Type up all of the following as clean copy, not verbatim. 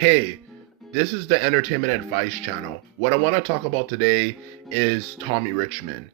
Hey, this is the Entertainment Advice Channel. What I want to talk about today is Tommy Richman,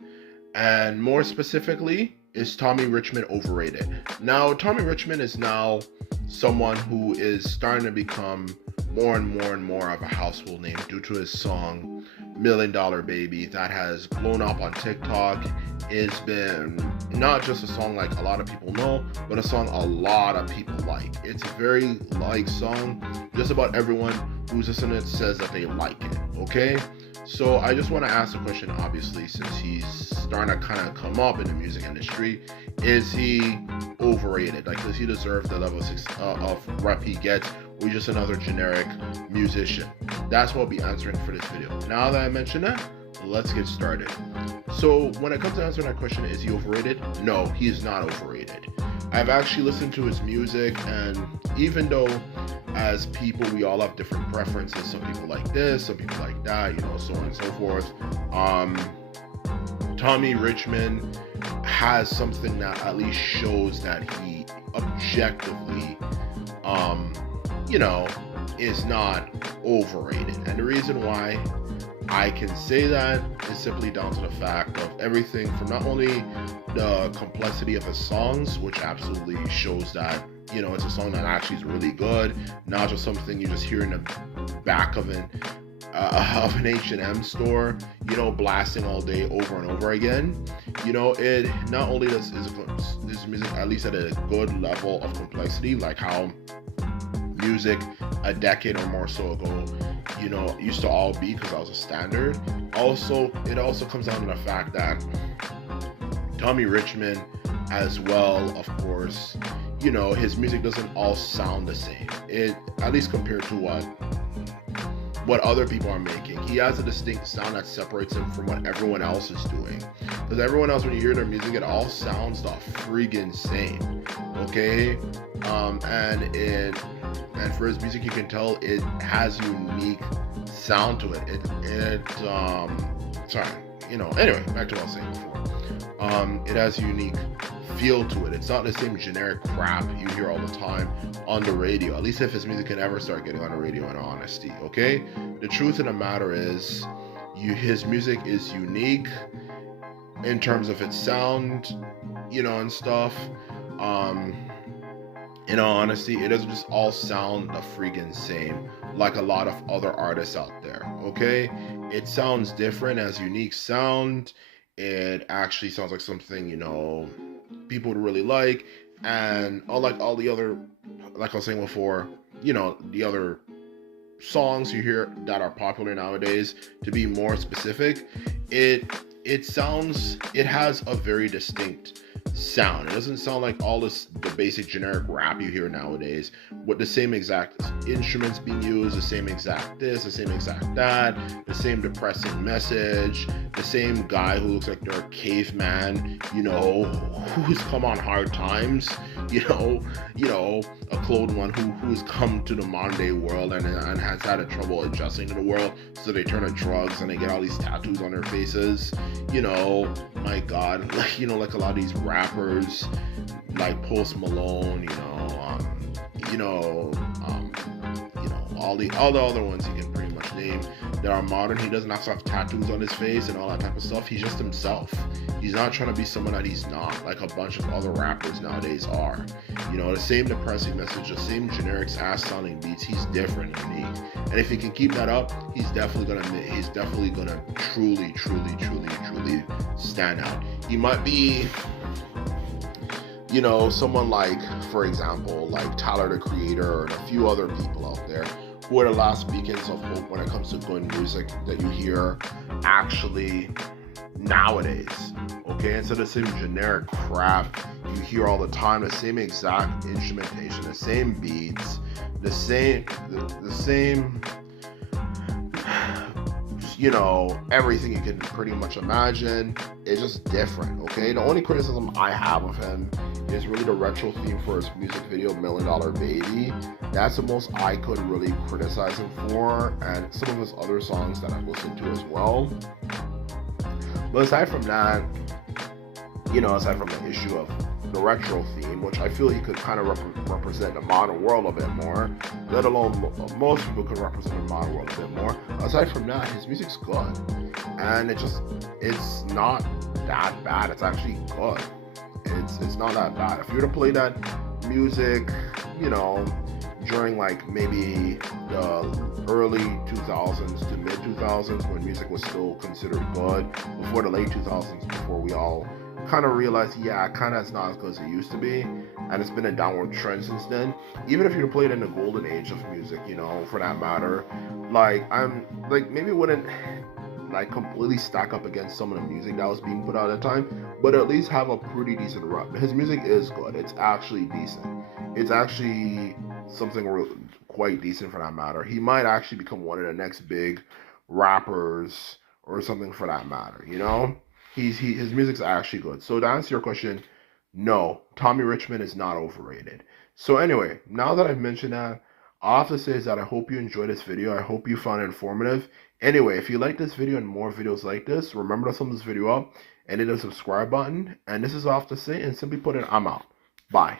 and more specifically, is Tommy Richman overrated? Now, Tommy Richman is now someone who is starting to become more of a household name due to his song Million Dollar Baby that has blown up on TikTok. It's been not just a song like a lot of people know, but a song a lot of people like. It's a very liked song. Just about everyone who's listening to it says that they like it. Okay? So I just want to ask the question, obviously, since he's starting to kind of come up in the music industry, is he overrated? Like, does he deserve the level of rep he gets, or just another generic musician? That's what I'll be answering for this video. Now that I mentioned that, let's get started. So when it comes to answering that question, is he overrated? No, he is not overrated. I've actually listened to his music, and even though as people we all have different preferences, some people like this, some people like that, so on and so forth, Tommy Richman has something that at least shows that he objectively is not overrated. And the reason why I can say that is simply down to the fact of everything from not only the complexity of his songs, which absolutely shows that, it's a song that actually is really good, not just something you just hear in the back of an H&M store, blasting all day over and over again. It not only is his music at least at a good level of complexity, like how music a decade or more so ago, used to all be, because that was a standard. It also comes down to the fact that Tommy Richman as well, of course, his music doesn't all sound the same. It, at least compared to what other people are making, he has a distinct sound that separates him from what everyone else is doing. Because everyone else, when you hear their music, it all sounds the friggin' same. Okay? And for his music, you can tell it has unique sound to it. Anyway, back to what I was saying before. It has a unique feel to it. It's not the same generic crap you hear all the time on the radio. At least if his music can ever start getting on the radio, in all honesty. Okay? The truth of the matter is, his music is unique in terms of its sound, and stuff. In all honesty, it doesn't just all sound the freaking same like a lot of other artists out there. Okay? It sounds different, as unique sound. It actually sounds like something, people would really like. And unlike all the other, like I was saying before, the other songs you hear that are popular nowadays, to be more specific, it has a very distinct sound. It doesn't sound like the basic generic rap you hear nowadays, with the same exact instruments being used, the same exact this, the same exact that, the same depressing message, the same guy who looks like they're a caveman, who's come on hard times, a cloned one who's come to the modern day world and has had a trouble adjusting to the world, so they turn to drugs and they get all these tattoos on their faces. My God, like a lot of these rappers, like Post Malone, all the other ones you can pretty much name that are modern. He doesn't have to have tattoos on his face and all that type of stuff. He's just himself. He's not trying to be someone that he's not, like a bunch of other rappers nowadays are. The same depressing message, the same generic ass sounding beats. He's different and unique. And if he can keep that up, he's definitely gonna truly stand out. He might be, someone like, for example, like Tyler the Creator and a few other people out there who are the last beacons of hope when it comes to good music that you hear actually nowadays. Okay, instead of the same generic crap you hear all the time, the same exact instrumentation, the same beats, the same everything you can pretty much imagine. It's just different. Okay, the only criticism I have of him is really the retro theme for his music video Million Dollar Baby. That's the most I could really criticize him for, and some of his other songs that I've listened to as well. But aside from that, aside from the issue of the retro theme, which I feel he could kind of represent the modern world a bit more, let alone most people could represent the modern world a bit more. Aside from that, his music's good, and it's not that bad. It's actually good. It's not that bad. If you were to play that music, you know, during like maybe the early 2000s to mid 2000s when music was still considered good, before the late 2000s, before we all kind of realized, yeah, kind of it's not as good as it used to be, and it's been a downward trend since then. Even if you played in the golden age of music, you know, for that matter, like I'm like maybe wouldn't like completely stack up against some of the music that was being put out at the time, but at least have a pretty decent rep. His music is good. It's actually decent. It's actually something quite decent for that matter. He might actually become one of the next big rappers or something for that matter. You know, his music's actually good. So to answer your question, no, Tommy Richman is not overrated. So anyway, now that I've mentioned that, all I have to say is that I hope you enjoyed this video. I hope you found it informative. Anyway, if you like this video and more videos like this, remember to thumb this video up and hit the subscribe button. And this is all I have to say, and simply put it, I'm out. Bye.